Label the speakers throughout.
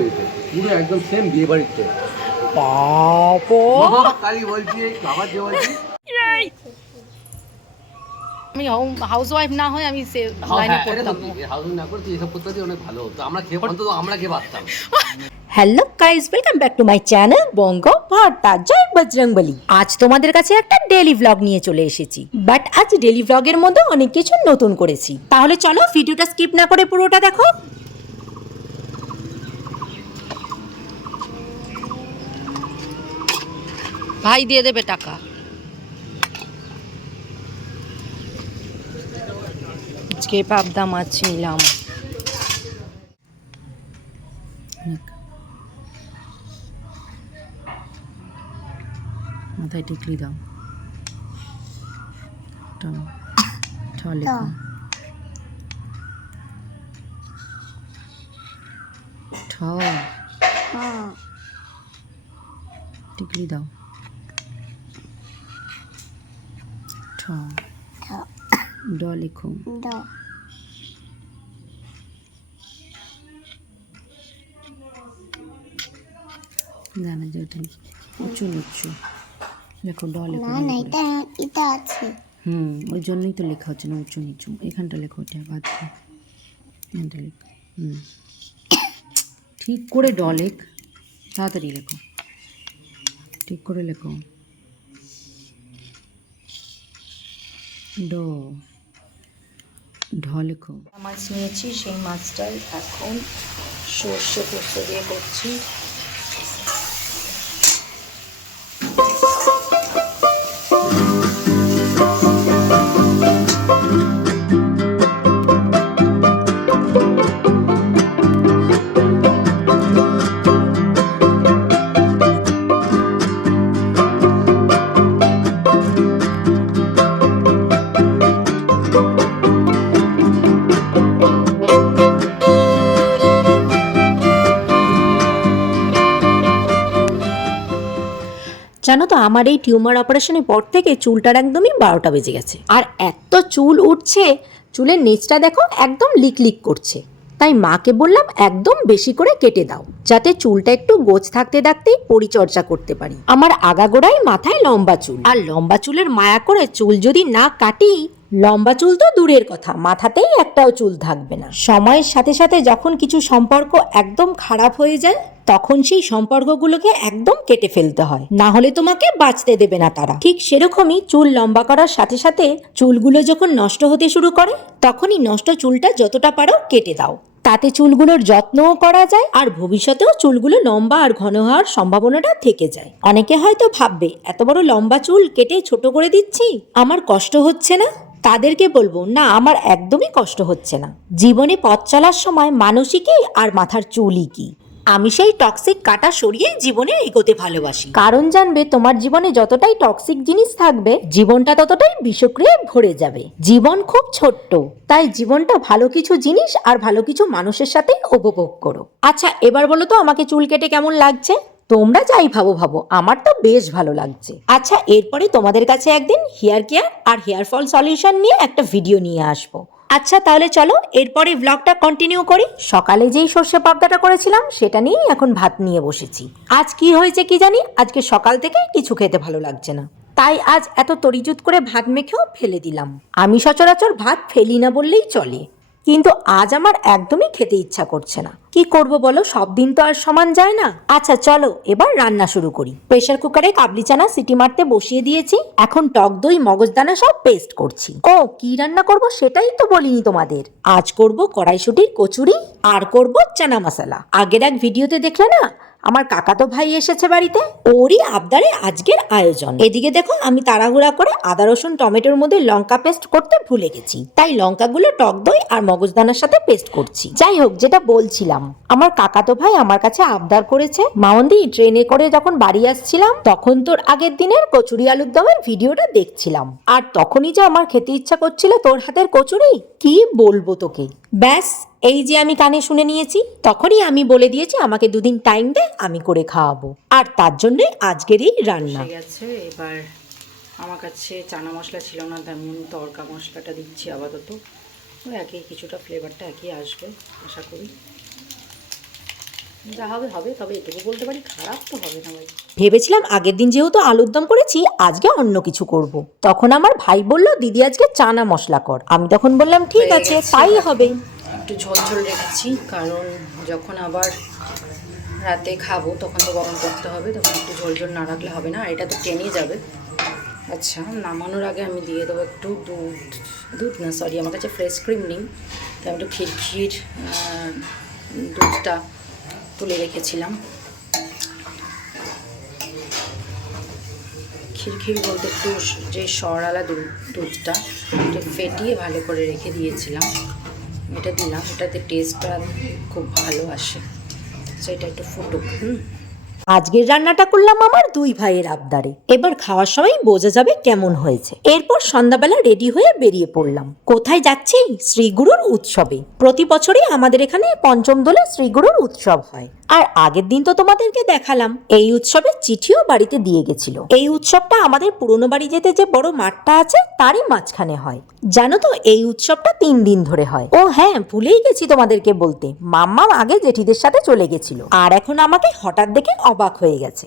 Speaker 1: হয়েছে পুরো একদম সেম বিয়ে বাড়ির তো কালি বলছি বাবার যে বলছি।
Speaker 2: আমি হাউস ওয়াইফ না হয়ে আমি সে লাইনে পড়তাম।
Speaker 1: হাউস না করতে এসব করতে অনেক ভালো হতো। আমরা খেয়ে অন্তত আমরা খেয়ে পারতাম
Speaker 3: hello guys welcome back to my channel Banga Bharata জয় বজরংবলী আজ তোমাদের কাছে একটা ডেলি ভ্লগ নিয়ে চলে এসেছি। বাট আজ ডেলি ভ্লগের মধ্যে অনেক কিছু নতুন করেছি। তাহলে চলো ভিডিওটা স্কিপ না করে পুরোটা দেখো।
Speaker 2: ভাই দিয়ে দেবে টাকা। আজকে পাবদা মাছ নিলাম। মাথায় টিকলি দাও। ট ঠ লেখো ঠ টিকলি দাও। ড লেখো। জানা যায় ওটা উঁচু নিচু লেখো ড লেখো
Speaker 4: না না এটা এটা আছে।
Speaker 2: হুম ওই জন্যই তো লেখা হচ্ছে না উঁচু নিচু। এখানটা লেখো ওটা বাদ এখানটা লেখো। হুম। ঠিক করে ড লেখ। তাড়াতাড়ি লেখো। ঠিক করে লেখো। ড ঢলক
Speaker 3: মাছ নিয়েছি সেই মাছটাই এখন সর্ষে পোস্ত দিয়ে করছি। জানো তো, আমার এই টিউমার অপারেশনের পর থেকে চুলটার একদমই বারোটা বেজে গেছে। আর এত চুল উঠছে, চুলের নেচটা দেখো একদম লিক লিক করছে। তাই মাকে বললাম, একদম বেশি করে কেটে দাও, যাতে চুলটা একটু গোছ থাকতে থাকতেই পরিচর্যা করতে পারি। আমার আগাগোড়াই মাথায় লম্বা চুল। আর লম্বা চুলের মায়া করে চুল যদি না কাটি লম্বা চুল তো দূরের কথা, মাথাতেই একটাও চুল থাকবে না। সময়ের সাথে সাথে যখন কিছু সম্পর্ক একদম খারাপ হয়ে যায়, তখন সেই সম্পর্কগুলোকে একদম কেটে ফেলতে হয়। না হলে তোমাকে বাঁচতে দেবে না তারা। ঠিক সেরকমই চুল লম্বা করার সাথে সাথে চুলগুলো যখন নষ্ট হতে শুরু করে, তখনই নষ্ট চুলটা যতটা পারো কেটে দাও। তাতে চুলগুলোর যত্নও করা যায় আর ভবিষ্যতেও চুলগুলো লম্বা আর ঘন হওয়ার সম্ভাবনাটা থেকে যায়। অনেকে হয়তো ভাববে, এত বড় লম্বা চুল কেটে ছোট করে দিচ্ছি? আমার কষ্ট হচ্ছে না? তাদেরকে বলব, না, আমার একদমই কষ্ট হচ্ছে না। জীবনে পথ চলার সময় মানসিকই আর মাথার চুলই কি? আমি সেই টক্সিক কাটা সরিয়ে জীবনে এগোতে ভালোবাসি। কারণ জানবে, তোমার জীবনে যতটাই টক্সিক জিনিস থাকবে, জীবনটা ততটাই বিষক্রিয়ায় ভরে যাবে। জীবন খুব ছোট্ট, তাই জীবনটা ভালো কিছু জিনিস আর ভালো কিছু মানুষের সাথে উপভোগ করো। আচ্ছা এবার বলো তো আমাকে চুল কেটে কেমন লাগছে? তোমরা যাই ভাবো ভাবো, আমার তো বেশ ভালো লাগছে। আচ্ছা এরপরে তোমাদের কাছে একদিন হেয়ার কেয়ার আর হেয়ার ফল সলিউশন নিয়ে একটা ভিডিও নিয়ে আসব। আচ্ছা তাহলে চলো, এরপরে ব্লগটা কন্টিনিউ করি। সকালে যেই সর্ষে পাবদাটা করেছিলাম, সেটা নিয়েই এখন ভাত নিয়ে বসেছি। আজ কি হয়েছে কি জানি, আজকে সকাল থেকেই কিছু খেতে ভালো লাগছে না। তাই আজ এত তরিজুত করে ভাত মেখেও ফেলে দিলাম। আমি সচরাচর ভাত ফেলি না বললেই চলে। কিন্তু আজ আমার একদমই খেতে ইচ্ছা করছে না। কি করব বলো? সব দিন তো আর সমান যায় না। আচ্ছা চলো, এবার রান্না শুরু করি। প্রেসার কুকারে কাবলি চানা সিটি মারতে বসিয়ে দিয়েছি। এখন টক দই, মগজদানা সব পেস্ট করছি। ও, কি রান্না করব সেটাই তো বলিনি তোমাদের। আজ করব কড়াইশুটির কচুরি, আর করব চানা মশলা। আগের এক ভিডিওতে দেখলে না আমার কাকাতো ভাই এসেছে বাড়িতে, ওরই আবদারে আজকের আয়োজন। এদিকে দেখো, আমি তাড়াহুড়া করে আদা, রসুন, টমেটোর মধ্যে লঙ্কা পেস্ট করতে ভুলে গেছি। তাই লঙ্কাগুলো, টক দই আর মগজদানার সাথে পেস্ট করছি। যাই হোক, যেটা বলছিলাম, আমার কাকাতো ভাই আমার কাছে আবদার করেছে মাওন্দি ট্রেনে করে যখন বাড়ি আসছিলাম, তখন তোর আগের দিনের কচুরি আলুর দমের ভিডিওটা দেখছিলাম। আর তখনই যে আমার খেতে ইচ্ছা করছিল তোর হাতের কচুরি কি বলব তোকে? ব্যাস, এই যে আমি কানে শুনে নিয়েছি, তখনই আমি বলে দিয়েছি, আমাকে দুদিন টাইম দে, আমি করে খাওয়াবো। আর তার জন্যই আজকের এই রান্না।
Speaker 2: গেছে এবার আমার কাছে চানা মশলা ছিল না, তেমন তড়কা মশলাটা দিচ্ছি আপাতত। একই, কিছুটা ফ্লেভারটা একই আসবে, আশা করি। যা হবে হবে তবে এটুকু বলতে পারি খারাপ তো হবে না ভাই
Speaker 3: ভেবেছিলাম আগের দিন যেহেতু আলুর দম করেছি আজকে অন্য কিছু করব। তখন আমার ভাই বলল দিদি আজকে চানা মশলা কর আমি তখন বললাম ঠিক আছে। তাই হবে
Speaker 2: একটু ঝোল ঝোল রেখেছি কারণ যখন আবার রাতে খাব তখন তো গরম করতে হবে তখন একটু ঝোল ঝোল না রাখলে হবে না এটা তো টেনে যাবে আচ্ছা নামানোর আগে আমি দিয়ে দেবো একটু দুধ দুধ না সরি আমার কাছে ফ্রেশ ক্রিম নেই তাই আমি একটু ক্ষীর ক্ষীর দুধটা তুলে রেখেছিলাম। খিরখির বলতে একটু যে সরালা দুধ, দুধটা, একটু ফেটিয়ে ভালো করে রেখে দিয়েছিলাম। এটা দিলাম, এটাতে টেস্টটা খুব ভালো আসে। সেটা একটু ফুটুক, হুম?
Speaker 3: আজকের রান্নাটা করলাম আমার দুই ভাইয়ের আবদারে। এবার খাওয়ার সময় বোঝা যাবে কেমন হয়েছে। এরপর সন্ধ্যাবেলা রেডি হয়ে বেরিয়ে পড়লাম। কোথায় যাচ্ছি? শ্রীগুরুর উৎসবে। প্রতি বছরই আমাদের এখানে পঞ্চম দোলে শ্রীগুরুর উৎসব হয়। আর আগের দিন তো তোমাদেরকে দেখালাম। এই উৎসবের চিঠিও বাড়িতে দিয়ে গেছিল। এই উৎসবটা আমাদের পুরনো বাড়ি যেতে যে বড় মাঠটা আছে, তারই মাঝখানে হয়। জানো তো, এই উৎসবটা তিন দিন ধরে হয়। ও হ্যাঁ ভুলেই গেছি তোমাদেরকে বলতে। মাম্মাম আগে জেঠিদের সাথে চলে গেছিল। আর এখন আমাকে হঠাৎ দেখে অবাক হয়ে গেছে।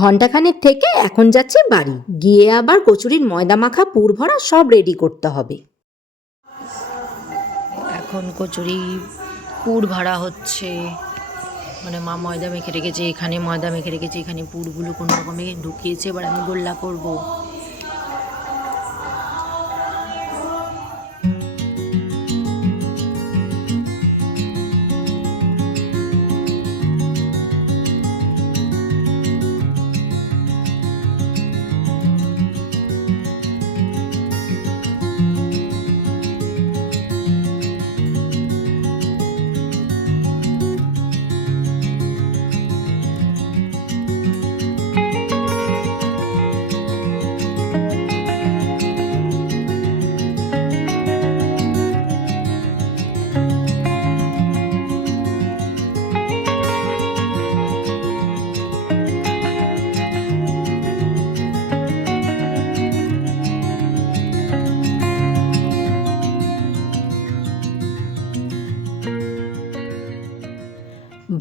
Speaker 3: ঘন্টাখানেক থেকে এখন যাচ্ছে বাড়ি। গিয়ে আবার কচুরির ময়দা মাখা, পুর ভরা সব রেডি করতে হবে।
Speaker 2: এখন কচুরি পুর ভরা হচ্ছে। মানে মা ময়দা মেখে রেখেছে, এখানে ময়দা মেখে রেখেছে, এখানে পুরগুলো কোনো রকমে ঢুকিয়েছে, এবার আমি গোল্লা করব।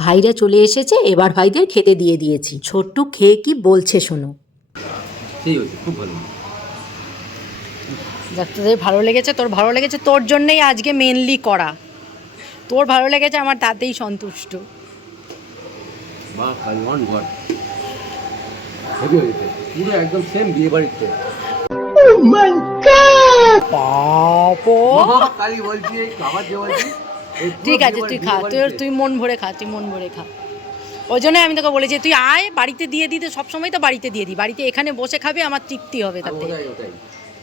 Speaker 3: ভাইরা চলে এসেছে এবার ভাইদের খেতে দিয়ে দিয়েছি। ছোট্টু খেয়ে কি বলছে শোনো।
Speaker 1: খুব ভালো।
Speaker 2: যাক তোদের ভালো লেগেছে তোর ভালো লেগেছে তোর জন্যই আজকে মেনলি করা। তোর ভালো লেগেছে আমার তাতেই সন্তুষ্ট।
Speaker 1: মা কালী পুরো একদম সেম বিয়ে বাড়িতে। কালী বলছি যে বলছি
Speaker 2: ঠিক আছে তুই খা তুই তুই মন ভরে খা তুই মন ভরে খা। ওই জন্যই আমি তোকে বলেছি তুই আয় বাড়িতে দিয়ে দিতে সবসময় তো বাড়িতে দিয়ে দিই বাড়িতে এখানে বসে খাবে আমার তৃপ্তি হবে তাতে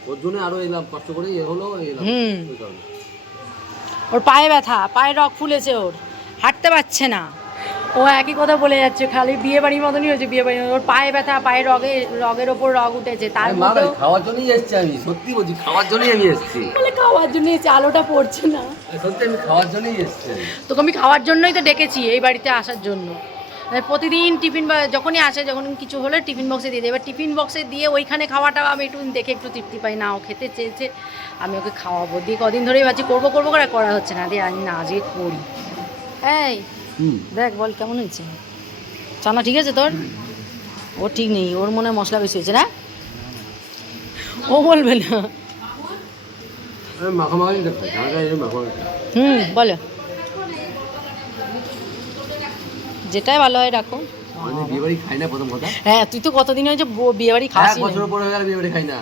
Speaker 1: ওর জন্য আরও এলাম কষ্ট করে এ হলো
Speaker 2: হুম। ওর পায়ে ব্যথা পায়ে রক ফুলেছে ওর। হাঁটতে পারছে না। ও একই কথা বলে যাচ্ছে খালি বিয়ে বাড়ির মতনই হয়েছে বিয়ে বাড়ি ওর পায়ে ব্যথা পায়ে রগে রগের ওপর রগ উঠেছে তার মধ্যে
Speaker 1: খাওয়ার জন্যই এসেছি আমি সত্যি বলছি খাওয়ার জন্যই আমি এসেছি।
Speaker 2: বলে খাওয়ার জন্য এসে আলোটা পড়ছে না।
Speaker 1: সত্যি আমি খাওয়ার জন্যই এসেছি।
Speaker 2: তোকে আমি খাওয়ার জন্যই তো ডেকেছি এই বাড়িতে আসার জন্য। মানে প্রতিদিন টিফিন বা যখনই আসে যখন কিছু হলে টিফিন বক্সে দিয়ে দেয়। এবার টিফিন বক্সে দিয়ে ওইখানে খাওয়াটা আমি একটু দেখে একটু তৃপ্তি পাই। না ও খেতে চেয়েছে আমি ওকে খাওয়াবো। দিয়ে কদিন ধরেই ভাবছি করব করব করে করা হচ্ছে না। দিয়ে আমি না আজকে করি। এই দেখ বল কেমন হয়েছে? চানা ঠিক আছে তোর? ও ঠিক নেই ওর মনে হয় মশলা বেশি হয়েছে না? ও বলবে না। হুম বলো। যেটাই ভালো হয় রাখো।
Speaker 1: বিয়ে বাড়ি খাই না
Speaker 2: হ্যাঁ তুই তো কতদিন হয়েছে বিয়ে বাড়ি খাসি
Speaker 1: বছর পরে বিয়ে বাড়ি খাই না।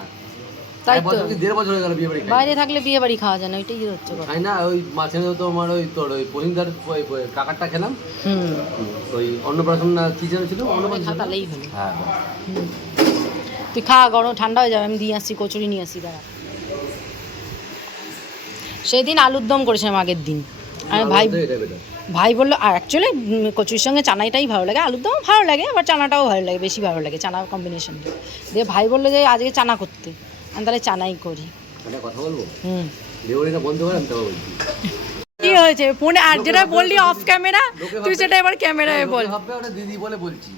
Speaker 2: তাই তো।
Speaker 1: দেড় বছর হয়ে গেল বিয়ে বাড়ি
Speaker 2: বাইরে থাকলে বিয়ে বাড়ি খাওয়া যায় না ওইটাই হচ্ছে
Speaker 1: খাই না? ওই তো তোমার ওই তোর ওই পরিন্দার কাকারটা খেলাম। ওই অন্নপ্রাশন না কি যেন ছিল? অন্নপ্রাশন?
Speaker 2: হলো।
Speaker 1: হ্যাঁ
Speaker 2: তুই খা গরম ঠান্ডা হয়ে যাবে আমি দিয়ে আসছি কচুরি নিয়ে আসি দাঁড়া। সেদিন আলুর দম করেছিলাম আগের দিন। আমি ভাই। ভাই বলল আর অ্যাকচুয়ালি কচুরির সঙ্গে চানাইটাই ভালো লাগে। আলুর দম ভালো লাগে আবার চানাটাও ভালো লাগে বেশি ভালো লাগে চানা কম্বিনেশনটা দিয়ে ভাই বলল যে আজকে চানা করতে। আমি তাহলে চানাই করি।
Speaker 1: কথা বলব?
Speaker 2: হুম।
Speaker 1: বন্ধ বলছি।
Speaker 2: কি হয়েছে? ফোনে আর যেটা বললি অফ ক্যামেরা তুই সেটা এবার ক্যামেরায় বল।
Speaker 1: দিদি বলে বলছি।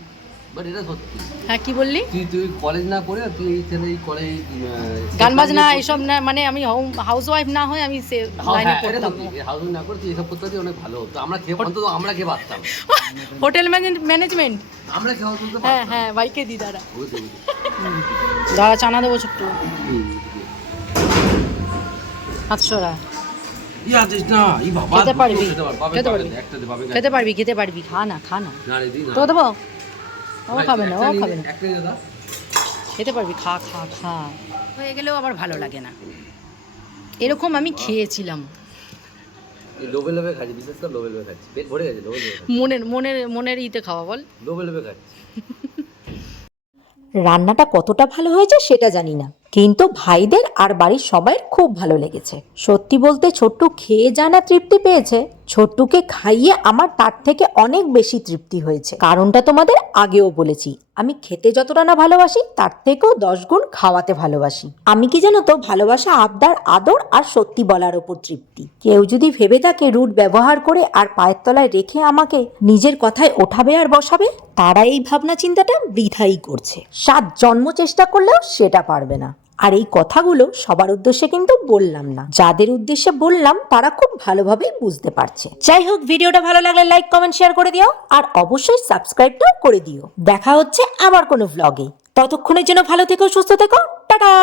Speaker 1: বাট এটা সত্যি।
Speaker 2: হ্যাঁ কি বললি?
Speaker 1: তুই তুই কলেজ না করে তুই এই কলেজ
Speaker 2: গান বাজনা এইসব না মানে আমি হোম হাউস ওয়াইফ না হয়ে আমি সে
Speaker 1: হ্যাঁ,
Speaker 2: লাইনে পড়তাম।
Speaker 1: হাউস না করে তুই এসব করতে অনেক ভালো। হতো আমরা খেয়ে অন্তত আমরা খেয়ে পারতাম
Speaker 2: হোটেল ম্যানেজমেন্ট
Speaker 1: আমরা খেয়ে
Speaker 2: হ্যাঁ হ্যাঁ বাইকে দি দাঁড়া দাঁড়া চানা দেবো ছোট্ট।
Speaker 1: বাবা
Speaker 2: খেতে পারবি।
Speaker 1: খেতে পারবি
Speaker 2: খেতে পারবি। খা না খা না। তো দেবো? ও খাবে না ও খাবে না। খেতে পারবি খা খা খা। হয়ে গেলেও আবার ভালো লাগে না। এরকম আমি খেয়েছিলাম।
Speaker 1: লোভে লোভে খাচ্ছি বিশেষ করে লোভে লোভে খাচ্ছি। পেট ভরে গেছে লোভে
Speaker 2: মনের মনের মনের ইতে খাওয়া বল।
Speaker 1: লোভে লোভে খাচ্ছি।
Speaker 3: রান্নাটা কতটা ভালো হয়েছে সেটা জানি না। কিন্তু ভাইদের আর বাড়ির সবাই খুব ভালো লেগেছে। সত্যি বলতে ছোট্টু খেয়ে জানা তৃপ্তি পেয়েছে। ছোট্টুকে খাইয়ে আমার তার থেকে অনেক বেশি তৃপ্তি হয়েছে। কারণটা তোমাদের আগেও বলেছি, আমি খেতে যতটা না ভালোবাসি, তার থেকেও দশ গুণ খাওয়াতে ভালোবাসি। আমি কি জানো তো, ভালোবাসা আবদার, আদর আর সত্যি বলার ওপর তৃপ্তি। কেউ যদি ভেবে থাকে রুট ব্যবহার করে আর পায়ের তলায় রেখে আমাকে নিজের কথায় ওঠাবে আর বসাবে, তারা এই ভাবনা চিন্তাটা বৃথাই করছে। সাত জন্ম চেষ্টা করলেও সেটা পারবে না। আর এই কথাগুলো সবার উদ্দেশ্যে কিন্তু বললাম না। যাদের উদ্দেশ্যে বললাম, তারা খুব ভালোভাবেই বুঝতে পারছে। যাই হোক, ভিডিওটা ভালো লাগলে লাইক কমেন্ট শেয়ার করে দিও। আর অবশ্যই সাবস্ক্রাইবটাও করে দিও। দেখা হচ্ছে আবার কোনো ভ্লগে ততক্ষণের জন্য ভালো থেকো, সুস্থ থেকো। টাটা!